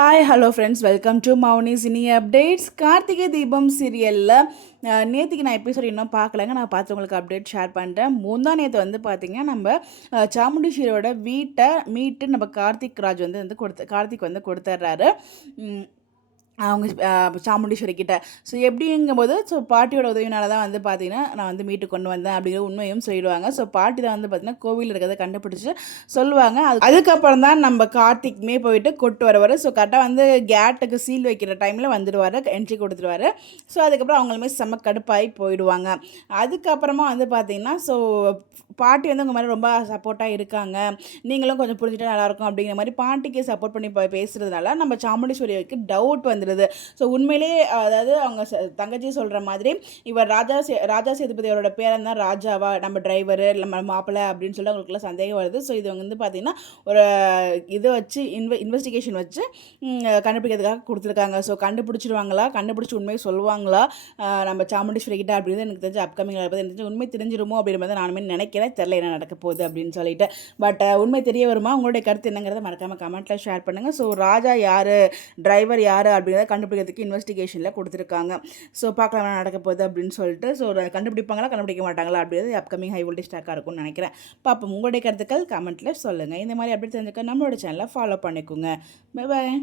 Hi hello friends, welcome to Mouni Cini updates. Karthigai Deepam சீரியலில் நேற்றுக்கு நான் எபிசோட் இன்னும் பார்க்கலங்க. நான் பார்த்து உங்களுக்கு அப்டேட் ஷேர் பண்ணுறேன். முந்தா நேற்று வந்து பார்த்திங்கன்னா நம்ம சாமுண்டீஸ்வரியோட வீட்டை மீட்டு நம்ம கார்த்திக் ராஜ் வந்து கார்த்திக் வந்து கொடுத்துட்றாரு அவங்க சாமுண்டீஸ்வரி கிட்ட. ஸோ எப்படிங்கும்போது பாட்டியோட உதவினால தான் வந்து பார்த்திங்கன்னா நான் வந்து மீட்டு கொண்டு வந்தேன் அப்படிங்கிற உண்மையும் சொல்லிடுவாங்க. ஸோ பாட்டி தான் வந்து பார்த்திங்கன்னா கோவிலில் இருக்கிறத கண்டுபிடிச்சி சொல்லுவாங்க. அதுக்கப்புறம் தான் நம்ம கார்த்திக்மே போயிட்டு கொட்டு வருவார். ஸோ கரெக்டாக வந்து கேட்டுக்கு சீல் வைக்கிற டைமில் வந்துடுவார், என்ட்ரி கொடுத்துருவார். ஸோ அதுக்கப்புறம் அவங்களுமே செம்ம கடுப்பாகி போயிடுவாங்க. அதுக்கப்புறமா வந்து பார்த்திங்கன்னா பாட்டி வந்து உங்கள் மாதிரி ரொம்ப சப்போர்ட்டாக இருக்காங்க, நீங்களும் கொஞ்சம் புரிஞ்சுட்டா நல்லாயிருக்கும் அப்படிங்கிற மாதிரி பாட்டிக்கு சப்போர்ட் பண்ணி பேசுகிறதுனால நம்ம சாமுண்டீஸ்வரிக்கு டவுட் வந்துடுது. ஸோ உண்மையிலே அதாவது அவங்க தங்கச்சி சொல்கிற மாதிரி இவர் ராஜா சேதுபதி அவரோட பேரன் தான் ராஜாவா, நம்ம டிரைவரு நம்ம மாப்பிள்ளை அப்படின்னு சொல்லி அவங்களுக்குலாம் சந்தேகம் வருது. ஸோ இது வந்து பார்த்திங்கன்னா ஒரு இதை வச்சு இன்வெஸ்டிகேஷன் வச்சு கண்டுபிடிக்கிறதுக்காக கொடுத்துருக்காங்க. ஸோ கண்டுபிடிச்சிருவாங்களா, கண்டுபிடிச்சி உண்மையை சொல்லுவாங்களா நம்ம சாமுண்டீஸ்வரி கிட்ட அப்படிங்கிறது எனக்கு தெரிஞ்சு அப்கமிங் எனக்கு தெரிஞ்சு உண்மை தெரிஞ்சிருமோ அப்படின்ற மாதிரி நானுமே நினைக்கிறேன். தெரில என்ன நடக்க போகுது அப்படின்னு சொல்லிட்டு. பட் உண்மை தெரிய வருமா, உங்களுடைய கருத்து என்னங்கிறத மறக்காமல் கமெண்ட்டில் ஷேர் பண்ணுங்கள். ஸோ ராஜா யார், டிரைவர் யார் அப்படிங்கிறத கண்டுபிடிக்கிறதுக்கு இன்வெஸ்டிகேஷனில் கொடுத்துருக்காங்க. ஸோ பார்க்கலாம் என்ன நடக்க போகுது அப்படின்னு சொல்லிட்டு. ஸோ கண்டுபிடிப்பாங்களா கண்டுபிடிக்க மாட்டாங்களா அப்படிங்கிறது அப்கமிங் ஹை வோல்டேஜ் ஸ்டாக்காக இருக்கும்னு நினைக்கிறேன். பார்ப்போம். உங்களுடைய கருத்துக்கள் கமெண்ட்டில் சொல்லுங்கள். இந்த மாதிரி அப்படி தெரிஞ்சுக்க நம்மளோட சேனலை ஃபாலோ பண்ணிக்கோங்க. Bye bye.